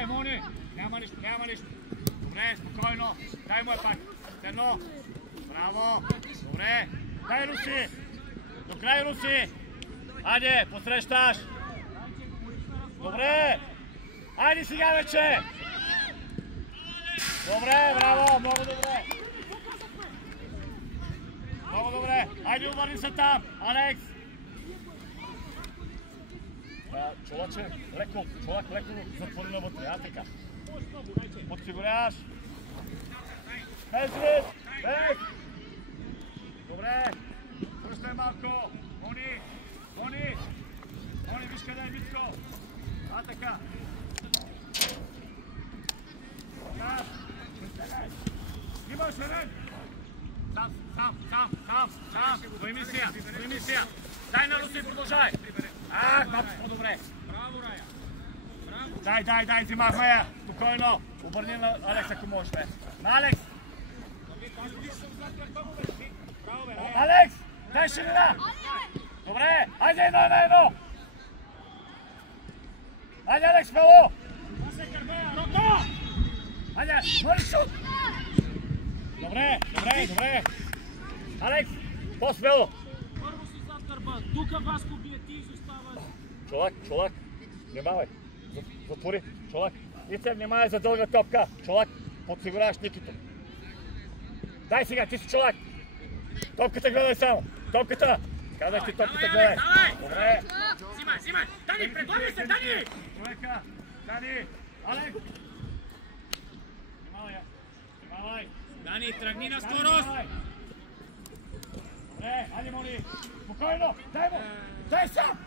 Добре, Мони. Няма нищо, няма нищо. Добре, спокойно. Дай му е пак. Едно. Браво. Добре. Дай Руси. До край Руси. Айде, посрещаш. Добре. Айде сега вече. Добре, браво, много добре. Много добре. Айде, обърни се там. Алекс. Чолаче, леко, чолак, леко затвори навътре. А така. Подсигуряваш. Без вид. Без. Добре. Връщай малко. Мони. Мони. Мони, виж къде е Митко. А така. Имаш ред! Сам! Дойми сия! Дай на Руси и продължай! Малко по-добре! Браво, Рая! Дай, взимахме я! Спокойно! Обърни на Алекс, ако можеш, бе! На Алекс! Алекс! Дай ширина! Добре! Айде едно! Айде, Алекс, пело! Айде, мъж шут! Добре! Алекс, по-смело! Първо си зад гърба, тука Васко бие, ти изоставаш. Чолак, внимавай! Затвори, Чолак! Ице, внимавай за дълга топка! Чолак, подсигуряваш Никито! Дай сега, ти си Чолак! Топката гледай само! Топката! Казах ти топката гледай! Добре! Взимай! Дани, предлагай се, Дани! Човека! Дани! Алекс! Внимавай! Дани, тръгни на скорост! Добре, айде, Мони! Спокойно! Дай му! Дай сам!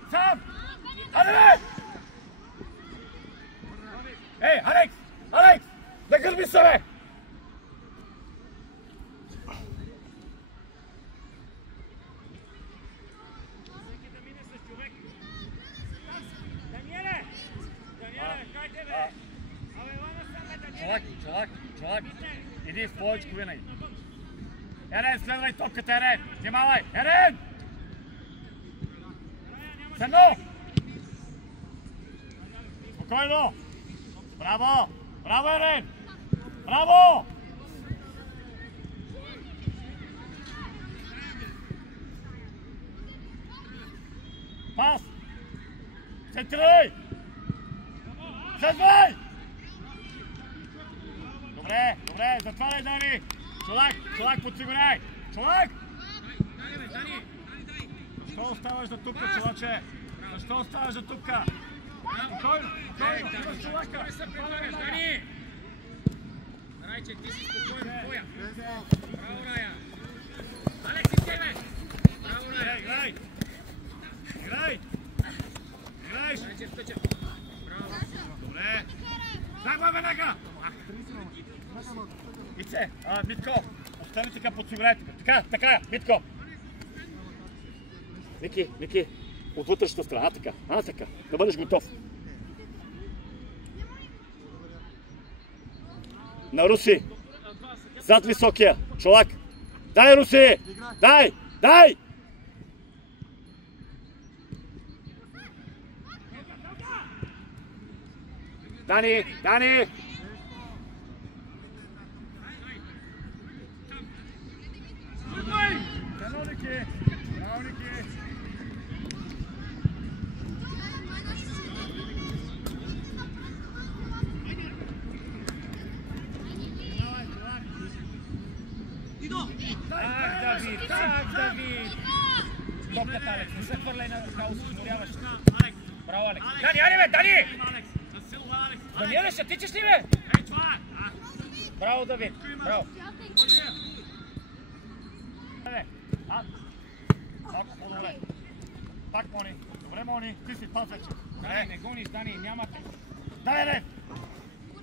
Айде, бе! Ей, Алекс! Да гърби се, бе! Даниеле, кай те, бе? Абе, лана сам, бе, Чолак! Иди в повечко винаги! Ерен, следвай топката, Ерен! Внимавай! Ерен! Сено! Спокойно! Браво, Ерен! Браво! Пас! Центрирай! Следвай! Добре, затваряй, Дани! Чолак, подсигуряй! Чолак! Дани! Защо оставаш за тупка, Чолаче? Защо оставаш за тупка? Спокойно, имаш Чолака! Дани! Райче, ти си спокойно, твоя! Браво, Рая! Алекс, и тебе! Браво, Рая! Играй! Райче, втъча! Браво! Добре! Загва веднага! Ице, Митко, остани така, подсигуряйте. Така, Митко! Ники, от вътрешната страна, така, да бъдеш готов. На Руси! Зад високия! Чолак! Дай, Руси! Дай! Дани! Браво, Ники! Так, Давид! Топката, Алекс, не се хвърляй на хаос, изморяваш. Браво, Алекс! Дани, айде, бе, Дани! Даниеле, ще тичаш ли, бе? Браво, Давид! Браво! Малко по-добре. Пак, Мони. Добре, Мони. Ти си пас вече. Дани, не гониш, Дани, нямате. Дай, Алекс!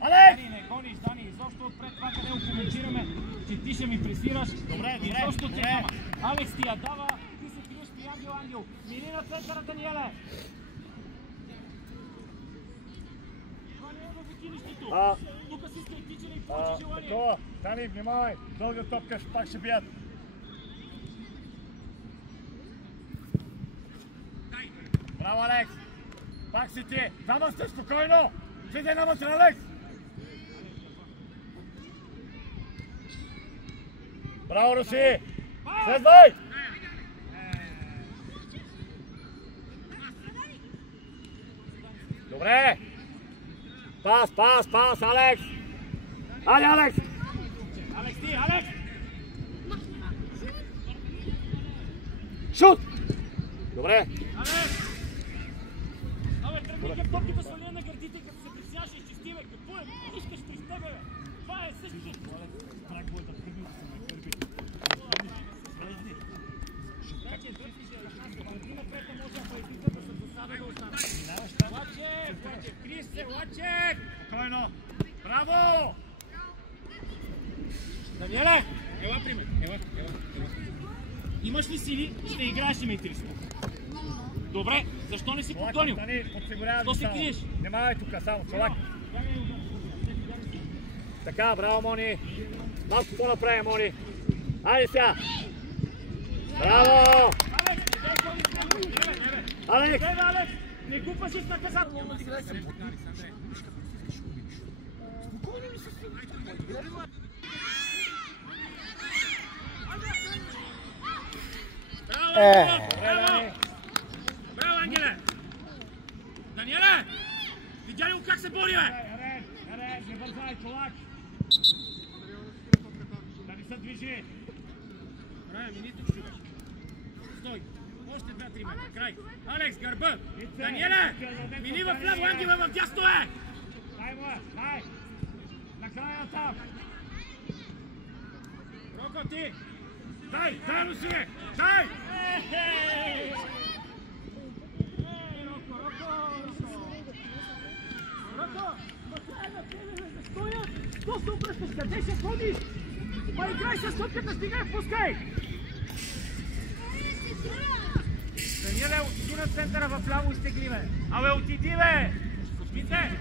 Алекс! Не гониш, Дани, изобщо отпред това къде го коментираме, че ти ще ми пресираш. Добре. Изобщо те няма. Алекс ти я дава, ти се криеш при Ангел. Мини на центъра, Даниеле. Това не е в училището. Тук си скептичен и повече желание. Такова. Дани, внимавай. Дълга топка, пак ще бият. Браво, Алекс! Пак си ти! Двама сте, спокойно! Слизай навътре, Алекс! Браво, Руси! Следвай! Добре! Пас, Алекс! Айде, Алекс! Алекс, ти, Алекс! Шут! Добре! Алекс! Абе, тръгни към топката сваля на гърдите, като се присяш и изчисти, бе. Какво е? Искаш през тебе, бе. Това е същото. Трак бой да тръгни да се накърби. Слезни. Значи, тръгни напред, не може да поедица да се засада да остане. Лачек, криш се, Лачек! Спокойно! Браво! Даниеле, ела при мен. Ела. Имаш ли сили, ще играеш имейтериско? Добре, защо не си подгонил? Защо се криеш? Внимавай тук, само чолак. Така, браво, Мони. Малко по-направи, Мони. Айде сега. Браво! Алекс! Алекс! Не гупаш и с наказателно. Браво, Ангеле! Даниеле! Видя ли го как се бори, бе? Не бързай, чолак! Да не се движи! Браво, минито чуваш. Стой! Още 2-3 метра, край! Алекс, гърба! Даниеле! Мини в ляво, Ангела в дясно е! Дай му, дай! Накрая там! Роко, ти! Дай, Руси! Дай! Роко! Макрая на тебе, бе, стоя! Що се обръщаш? Къде ще ходиш? Ма играй с топката, стигай, пускай! Даниеле, отиди на центъра в ляво и стегли, бе! Абе, отиди, бе! Отидите!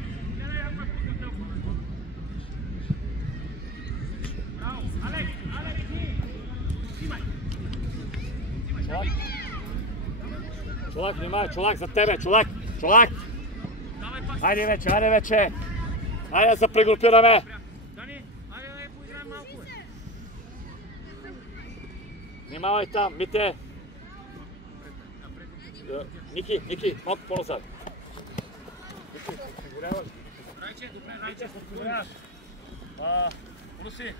Браво! Алекс, ти! Снимай! Чолак, внимай, чолак за тебе, чолак! Хайде вече! Хайде да се прегрупираме! Дани, айде да поиграем малко, бе! Внимавай там, Мите! Ники, малко по-назад. Ники, подсигуряваш. Райче, подсигуряваш. Руси,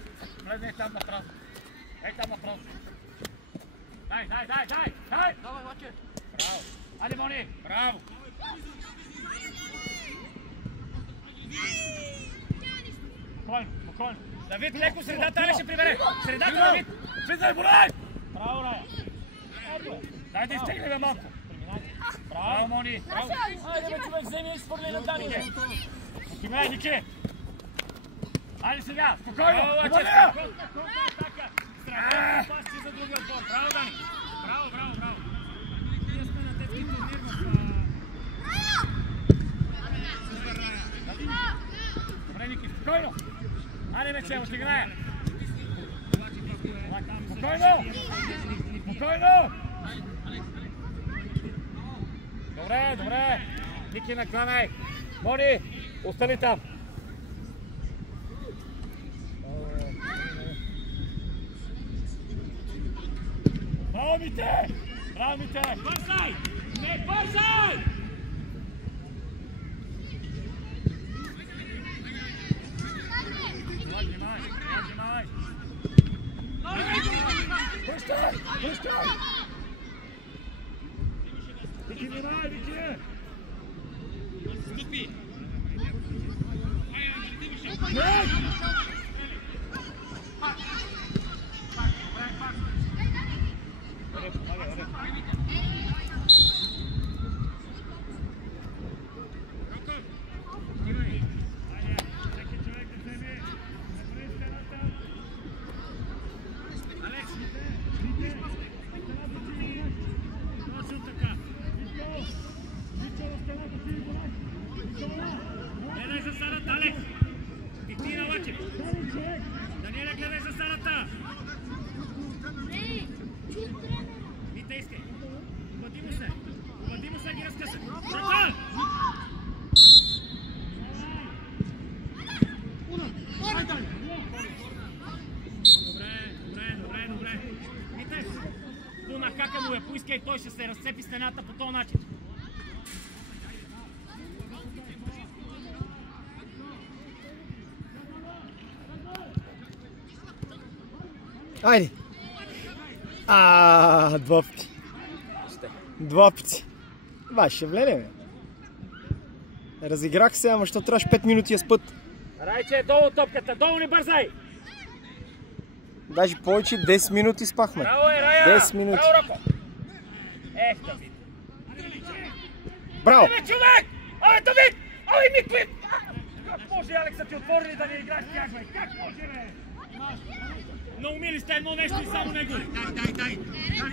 влезни там направо. Там направо. Дай! давай, Лаче! Браво! Айде, Мони! Браво! Спокойно! Давид, леко средата, Али ще прибере! Средата, Давид! Слизай, Борай! Браво, Рая! Дай да изтегли бе малко! Браво, Мони! Айде, бе, човек, вземи и свърли на Дани! Подсигуряй, Ники! Айде сега! Спокойно! Страхотна пасти за другия отбор! Браво, Дани! Браво! Ние сме на детски турнир Добре, Ники, спокойно! Айде вече, ще играе! Спокойно! Добре! Ники, накланяй! Мони, остани там! Браво, Мите! Бързай! Не бързай! Внимай! Пущай! Ники, внимай, Ники! Ступи! кака му е, поиска и той ще се разцепи стената по този начин. Айде! Два пъти. Два пъти. Ще влезе, бе. Разиграх се, ама що трябваш 5 минути я спът. Райче, долу топката, долу не бързай! Даже повече 10 минути спахме. Браво е, Рая! 10 минути. Браво, Роко! Давид! Браво! Абе, човек! Абе, Давид! Абе, Микли! Как може, Алекс, да ти отвори да не играеш тях, бе? Как може, бе? Наумили сте едно нещо и само него.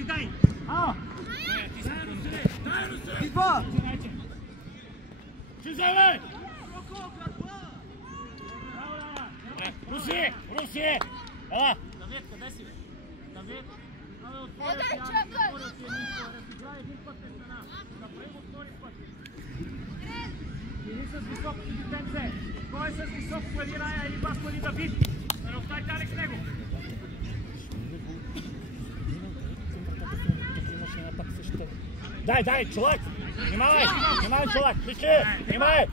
Дай! Идва! Ще вземе! Руси! Ела! Давид, къде си, бе? Давид! Дай, чакай! Разиграй един път на стена. Направи го втори път. Или с висок Дитенце. Кой е с висок хвали Рая или бас хвали Давид? Да не оставите Алекс него. Дай, чолак! Внимавай, чолак! Вики! Внимавай!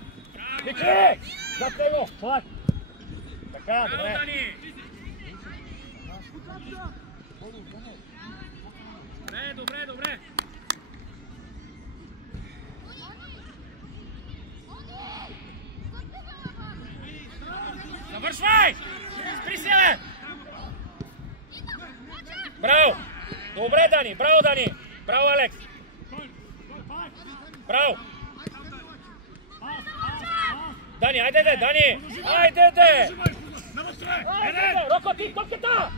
Вики! Зад него, чолак! Така, добре. Добре. Завършвай! Спри се, бе! Браво! Добре, Дани! Браво, Алекс! Браво! Дани, айде, Дани! Роко, ти топката!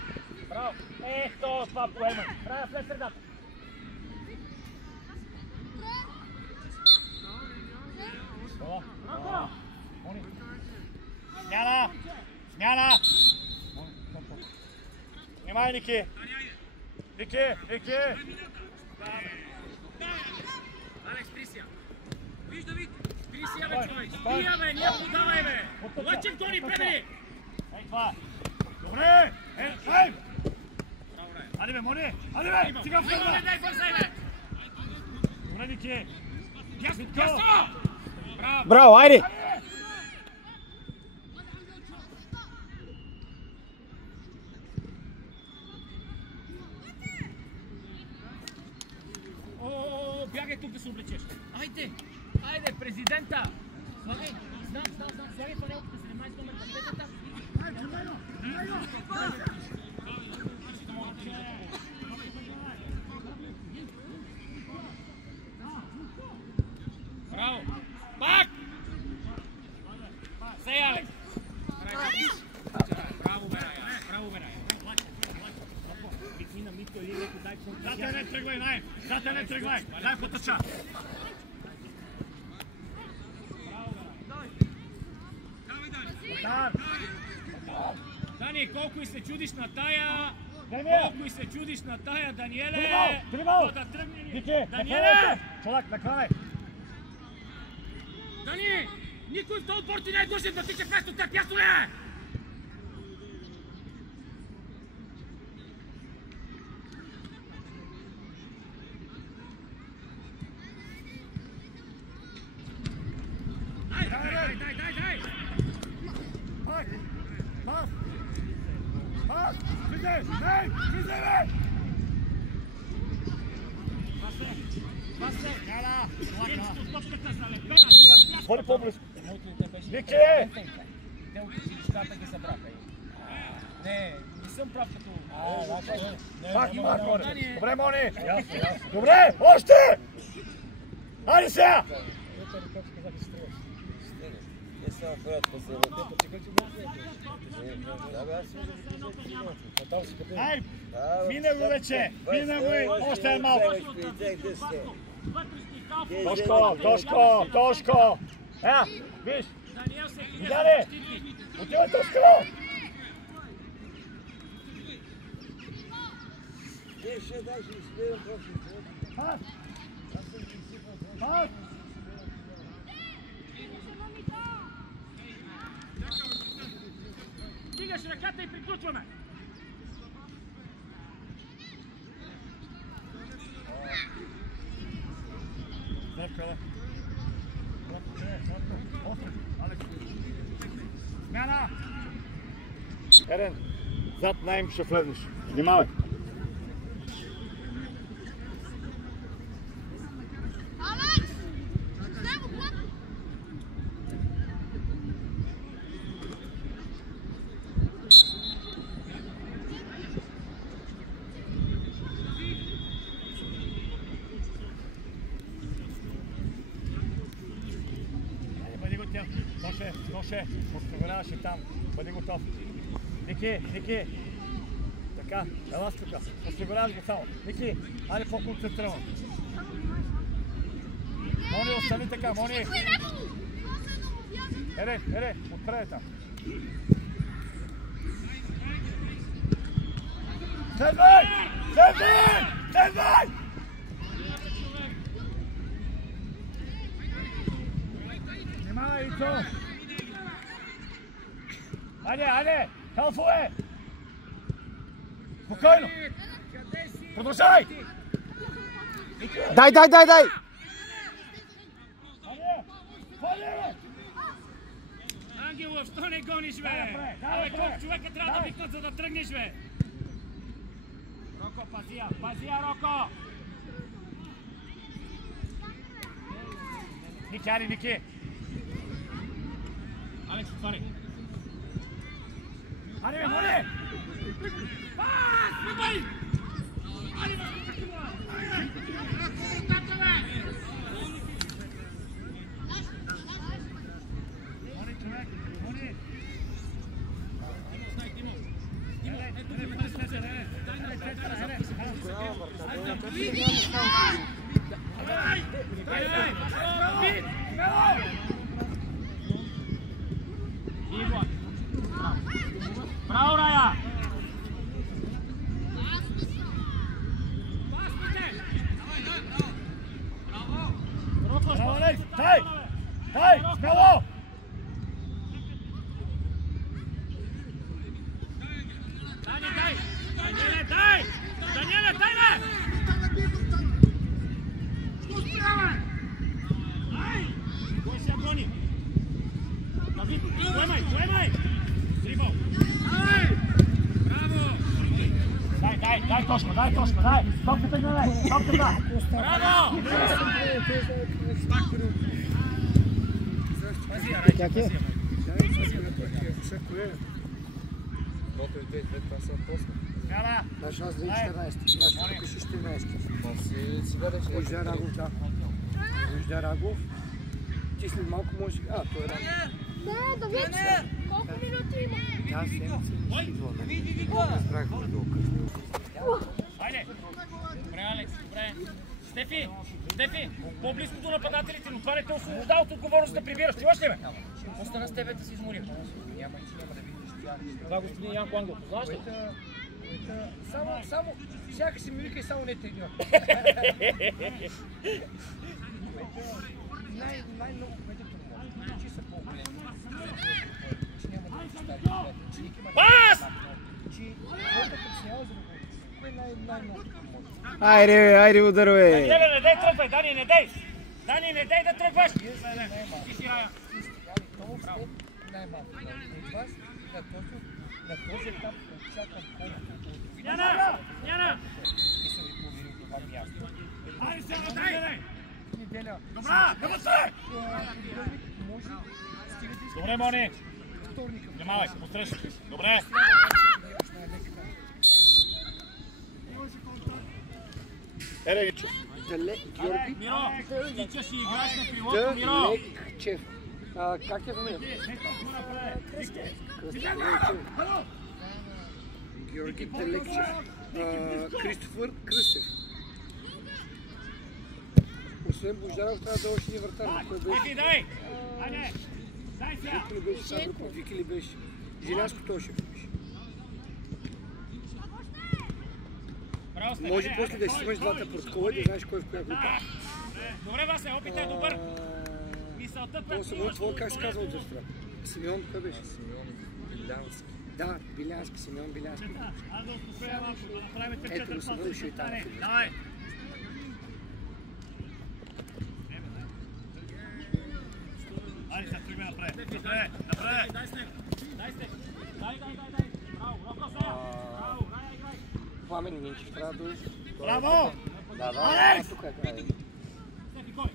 Браво! Ето, това поема. Рая, влез средата. Смяна! Внимай, Ники! Вики! Алекс, Трисия! Виж, Давид! Трисия, бе, човек! Стия, бе! Ние подавай, бе! Лъчен Тони, пребери! Ей, това! Добре! Ей! Айде, бе, Мони! Айде, бе! Сега в Айде, дай бързай, бе! Добре, Ники! Ясно! Браво, айде! Бягай тук да се облечеш. Айде, президента! Слагай, знам, слагай фанелката, 17 номер, пътетата. Браво! Пак! Сей, Алекс! Браво, бе, Рая! Битни на Митко или леко дай контакт. Зате не тръгвай! Дай потъча! Дани, колко и се чудиш на тая, Даниеле! Тримал! Да тръгне ли? Вики, Даниеле! Чолак, накланяй! Дани! Никой в този отбор ти не е длъжен да тича вместо теб, ясно ли е? Дай! Пас! Влизай, бе! Води по-близко. Вики! Те от училищата ги събраха. Не съм прав като... Пак, Мони! Добре, Мони! Добре, още! Хайде сега! Ай, мина го вече! Мина го и още е малко! Тошко! Виж! Видяне! Отивай, Тошко! Пас! Дигаш ръката и приключваме! Смяна! Ерен, зад Наим ще влезнеш. Внимавай! Тоше, подправляваше там, бъди готов. Ники, така, ела тук, осигуряваш го само. Ники, айде по-концентрирано. Мони, остани така, Мони. Ере, открай там. Следвай! Внимавай, Ицо! Айде! Халфове! Спокойно! Продължай! Дай! Ангелов, що не гониш, бе? Абе, колко човека трябва да викнат, за да тръгнеш, бе? Роко, пазия, Роко! Ники! Алекс, отваряй! Айде, бе, Мони! Пас! Бегай! Айде, бе! Мони, човек! Мони! Браво, Рая! Браво, Алекс! Дай! Смело! Даниеле, дай, бе! Кой се гони? Давид, поемай! Дрибъл! Браво! Дай точка, дай! Топката гледай! Браво! Как е? Смяна! Наш аз 14. Наш тук пише 14. Божда Рагов, да. Божда Рагов. Ти след малко може... той е Рагов. Не, да вече. Колко минути има? Тя седмица не си идва. Разбрах го долу. Хайде! Добре, Алекс, добре. Стефи, по-близко до нападателите, но това не те освобождава от отговорност да прибираш. Ти още, бе? Какво стана с тебе да си изморил? Няма да видиш. Това господин Янко Ангел, знаеш ли? Само, всяка си ми вика и само не треньор. Най-много ведето му. Че са по-големи. Че няма да ги стари. Че Ники има... Пас! Че хората притеснява за да го... Кой най-много може? Айде, удар, бе! Не дай тръгвай, Дани, не дай! Дани, не дай да тръгваш! Ти си Рая. Най-малко. От вас на този етап очаквам колкото. Няна! И съм ви поверил това място. Айде сега, дай! Неделя. Добра! Да бъде! Може стига да Добре, Мони! вторника. Внимавай, посрещаш. Добре! Ерегичев. Георги Миро, ти че си играеш на пилота, Миро! Лекчев. Как е фамилия? Георги Телекчев. Кристофър Кръстев. Освен Бождаров, трябва да още един вратар. Вики, дай! Айде! Дай сега! Вики ли беше Сабруков? Вики ли беше? Желязко Тошев беше. Браво, Стефи! Може после да си снимаш двата протокола и да знаеш кой в коя група. Добре, Васе, опитът е добър! Мисълта, Това как се казва от застрана? Симеон, кой беше? Симеон Билянски. Да, Билянски, Симеон Билянски. Аз да успокоя малко, да направим Ето го се върши и там. Давай! Пламен Минчев трябва да дойдеш. Браво! Да, Алекс! тук е край.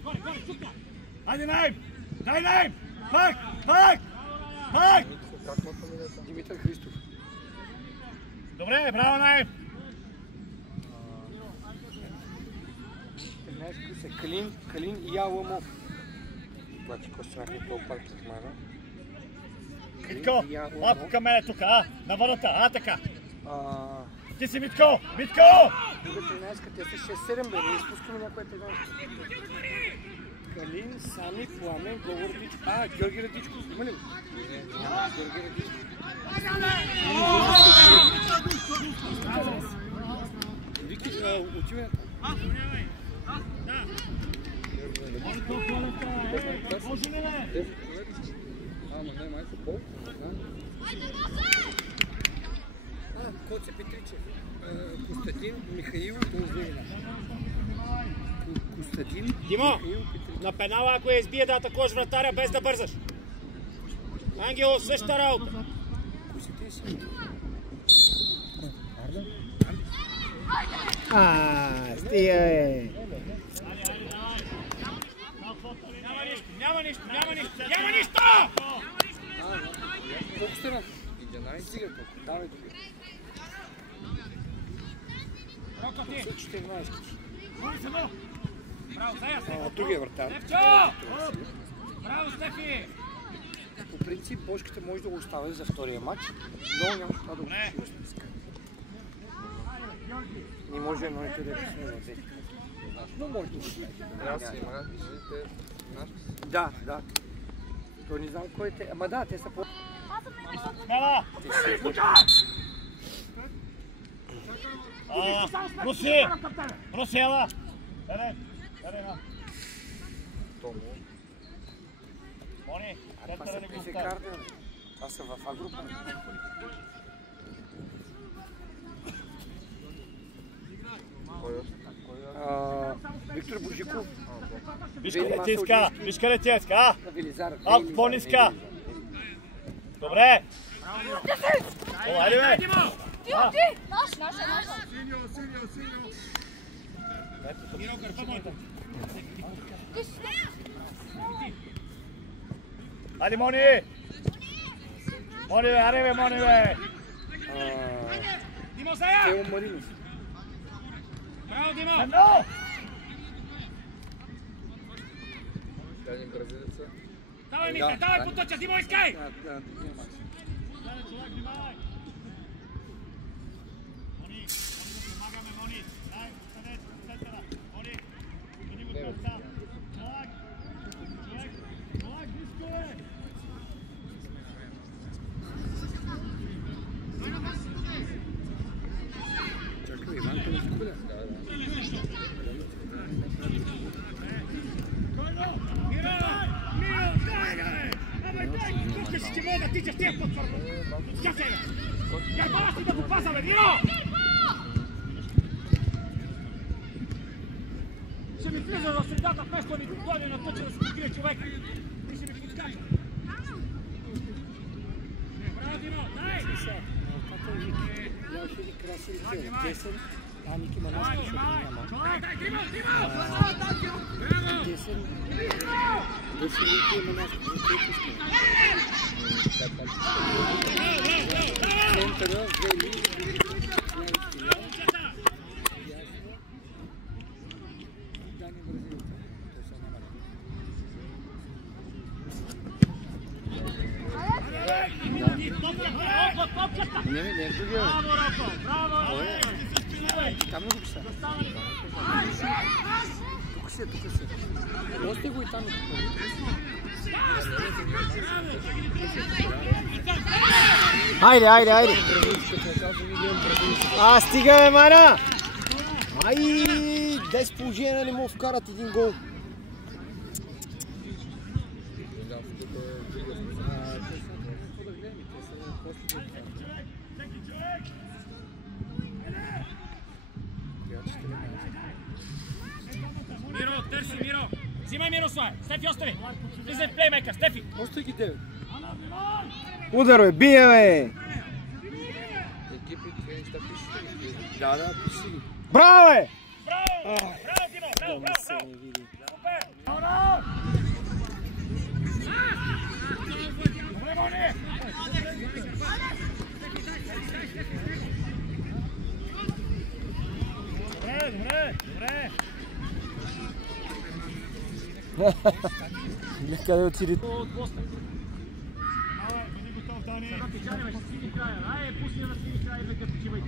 Горе, чукна! Айде, Наим! Дай, Наим! Пак! Димитър Христов. Добре, браво, Наим! 15 се Калин и Яламов. Значи, Костянах е този парк от мана. Митко, малко към мене тук, на водата, така. Ти си Митко! Друга 13-ка, те са 6-7, бе, не изпускаме някоя 13. Калин, Сами, Пламен, Говор Дичко. Георги Радичко, има ли? Георги Радичко. Вики, отиваме. Коце Петричев, Костадин, Михаил, Костадин, Димо, на пенала ако я избие да атакуваш вратаря без да бързаш. Ангело, същата работа. Стига е! Няма нищо! Колко сте на? 11. Стига колко, давай тук. Роко ти! 14. Браво, Зая! Другия вратар. Браво, Стефи! По принцип, Бошката може да го оставя за втория матч, но няма това да го реши в списка. Не може едно и да сме на взети. Но може да го остави. Трябва да си имат, виждате, Да. То не знам кой те... Ама да, те са по... Смела! Руси, ела! Ере, Тому. Мони, Това са ПЗ карта. Това са в А група. Виктор Божиков. Виж къде ти иска, Велизар. Малко по-ниска. Добре. Айде, бе. Ти! Наша! Айде, Мони! Аре, бе, Мони, бе! Димо, Зая! Тео Маринов. Браво, Димо! Едно! Дай им бразилеца. Давай, Митре, давай поточа, Димо, искай! Да. Чакай, Иван Панискуля. Ще мога да тичаш тия под форма. Чакай, бе! Я бара си да го паса, бе, Миро! Ще ми влиза в средата, вместо да ми дойде на точно да се покрие човек. И ще ми подскача. Браво, Дино, дай! Я ще ви краси лице. Десен, Аники Манаски, защото няма. Дай, Димо! Десен, Лики Манаски, Центъра, Вели, Дани Бразилица. Не е другия. Браво, Роко! Браво! Там не го писа. Тук си. Лосте го и там. Айде! Стига, бе, Мара! Без положение не мога вкарат един гол. Миро, търси, Миро! Взимай Миро своя! Стефи, остави! Влизай в плеймейкър, Стефи! Още ги 9. Удар, бе, бие, бе! Екипите, неща пишете ли? Да, пиши. Браво, бе! Браво! Браво, Дима! Браво, браво, браво! Супер! Браво! Добре, Мони! Добре, добре, добре! Къде отиде? От поста. Давай, бъди готов, Тони! Сега печалим, ще стигне края. Ай, пусни на стигне края и да почивайте.